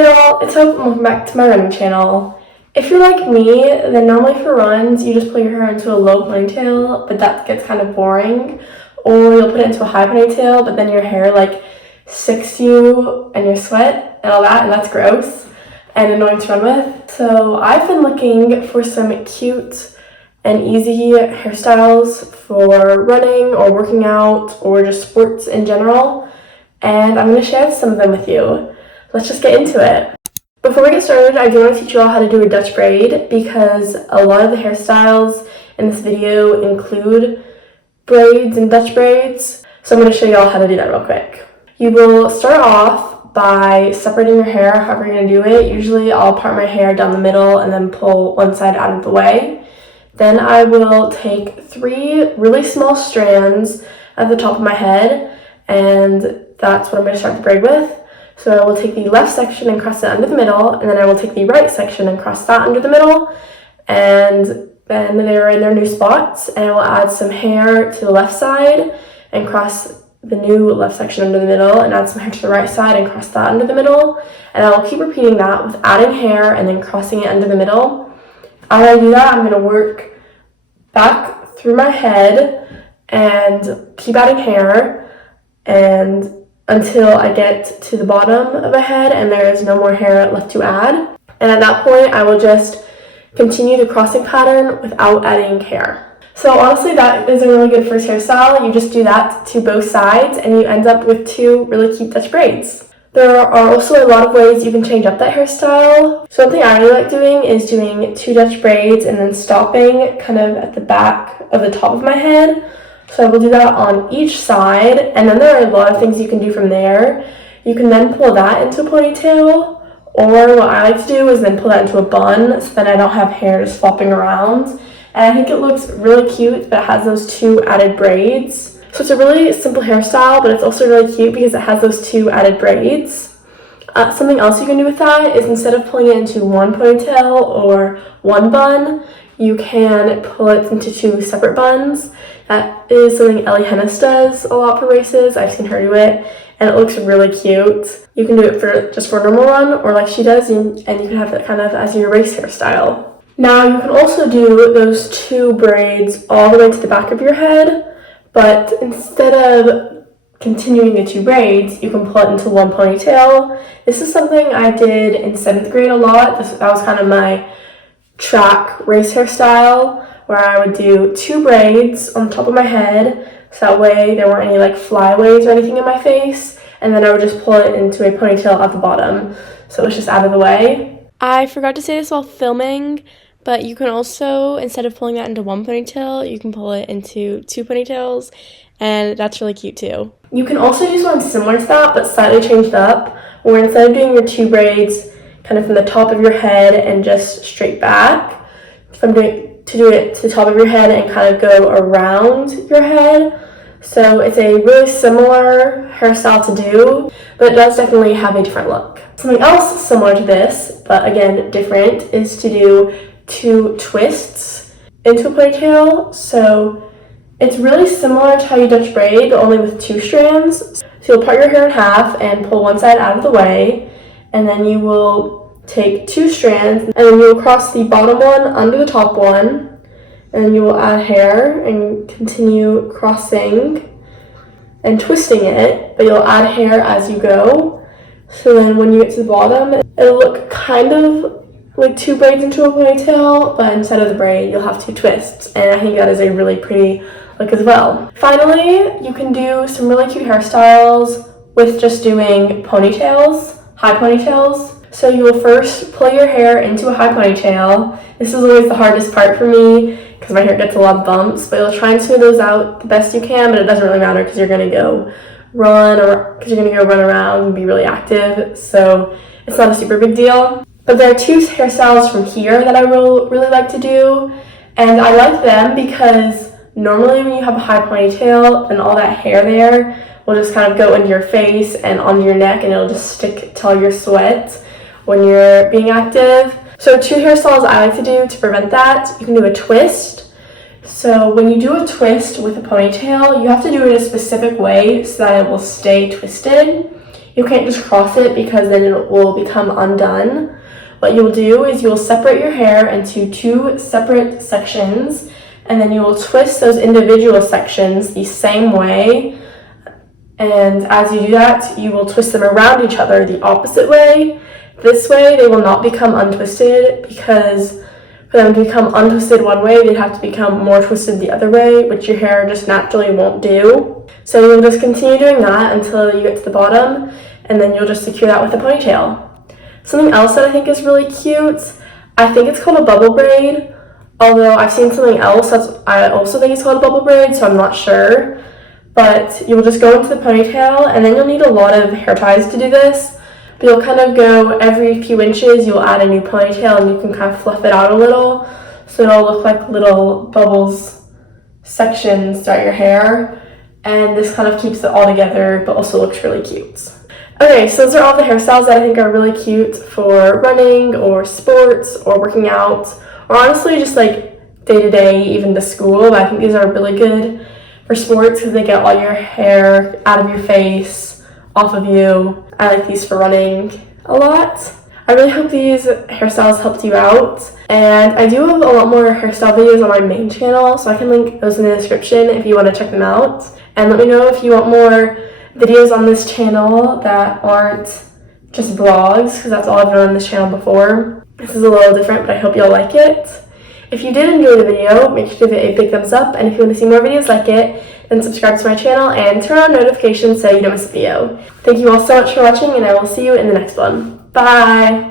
Hello y'all, it's Hope and welcome back to my running channel. If you're like me, then normally for runs, you just pull your hair into a low ponytail, but that gets kind of boring. Or you'll put it into a high ponytail, but then your hair like sticks to you and your sweat and all that, and that's gross and annoying to run with. So I've been looking for some cute and easy hairstyles for running or working out or just sports in general, and I'm going to share some of them with you. Let's just get into it. Before we get started, I do want to teach you all how to do a Dutch braid because a lot of the hairstyles in this video include braids and Dutch braids. So I'm going to show you all how to do that real quick. You will start off by separating your hair however you're going to do it. Usually I'll part my hair down the middle and then pull one side out of the way. Then I will take 3 really small strands at the top of my head, and that's what I'm going to start the braid with. So I will take the left section and cross it under the middle, and then I will take the right section and cross that under the middle, and then they're in their new spots, and I will add some hair to the left side and cross the new left section under the middle, and add some hair to the right side and cross that under the middle, and I will keep repeating that with adding hair and then crossing it under the middle. As I do that, I'm going to work back through my head and keep adding hair and until I get to the bottom of my head and there is no more hair left to add. And at that point, I will just continue the crossing pattern without adding hair. So honestly, that is a really good first hairstyle. You just do that to both sides and you end up with 2 really cute Dutch braids. There are also a lot of ways you can change up that hairstyle. So one thing I really like doing is doing 2 Dutch braids and then stopping kind of at the back of the top of my head. So I will do that on each side, and then there are a lot of things you can do from there. You can then pull that into a ponytail, or what I like to do is then pull that into a bun, so then I don't have hair just flopping around. And I think it looks really cute, but it has those 2 added braids. So it's a really simple hairstyle, but it's also really cute because it has those 2 added braids. Something else you can do with that is instead of pulling it into one ponytail or one bun, you can pull it into 2 separate buns. That is something Ellie does a lot for races. I've seen her do it, and it looks really cute. You can do it for just for a normal run, or like she does, and you can have it kind of as your race hairstyle. Now, you can also do those 2 braids all the way to the back of your head, but instead of continuing the 2 braids, you can pull it into one ponytail. This is something I did in 7th grade a lot. That was kind of my track race hairstyle, where I would do 2 braids on the top of my head, so that way there weren't any like flyaways or anything in my face, and then I would just pull it into a ponytail at the bottom, so it was just out of the way. I forgot to say this while filming, but you can also, instead of pulling that into one ponytail, you can pull it into 2 ponytails, and that's really cute too. You can also use one similar to that, but slightly changed up, where instead of doing your 2 braids kind of from the top of your head and just straight back, to do it to the top of your head and kind of go around your head. So it's a really similar hairstyle to do, but it does definitely have a different look. Something else similar to this, but again different, is to do 2 twists into a ponytail. So it's really similar to how you Dutch braid, but only with 2 strands. So you'll part your hair in half and pull one side out of the way, and then you will take 2 strands, and then you will cross the bottom one under the top one, and then you will add hair and continue crossing and twisting it, but you'll add hair as you go. So then when you get to the bottom, it'll look kind of like 2 braids into a ponytail, but instead of the braid, you'll have 2 twists, and I think that is a really pretty look as well. Finally, you can do some really cute hairstyles with just doing ponytails, high ponytails. So you will first pull your hair into a high ponytail. This is always the hardest part for me because my hair gets a lot of bumps, but you'll try and smooth those out the best you can, but it doesn't really matter because you're going to go run around and be really active, so it's not a super big deal. But there are 2 hairstyles from here that I really like to do, and I like them because normally when you have a high ponytail and all that hair there will just kind of go into your face and onto your neck, and it'll just stick to all your sweat when you're being active. So 2 hairstyles I like to do to prevent that. You can do a twist. So when you do a twist with a ponytail, you have to do it a specific way so that it will stay twisted. You You can't just cross it because then it will become undone. What you'll do is you'll separate your hair into 2 separate sections, and then you will twist those individual sections the same way. And as you do that, you will twist them around each other the opposite way. This way, they will not become untwisted, because for them to become untwisted one way, they'd have to become more twisted the other way, which your hair just naturally won't do. So you'll just continue doing that until you get to the bottom, and then you'll just secure that with a ponytail. Something else that I think is really cute, I think it's called a bubble braid, although I've seen something else I also think it's called a bubble braid, so I'm not sure. But you'll just go into the ponytail, and then you'll need a lot of hair ties to do this. But you'll kind of go every few inches, you'll add a new ponytail, and you can kind of fluff it out a little, so it'll look like little bubbles sections throughout your hair. And this kind of keeps it all together, but also looks really cute. Okay, so those are all the hairstyles that I think are really cute for running or sports or working out, or honestly just like day-to-day, even to school. But I think these are really good for sports because they get all your hair out of your face, off of you. I like these for running a lot. I really hope these hairstyles helped you out. And I do have a lot more hairstyle videos on my main channel, so I can link those in the description if you want to check them out. And let me know if you want more videos on this channel that aren't just vlogs, because that's all I've done on this channel before. This is a little different, but I hope y'all like it. If you did enjoy the video, make sure to give it a big thumbs up, and if you want to see more videos like it, then subscribe to my channel and turn on notifications so you don't miss a video. Thank you all so much for watching, and I will see you in the next one. Bye!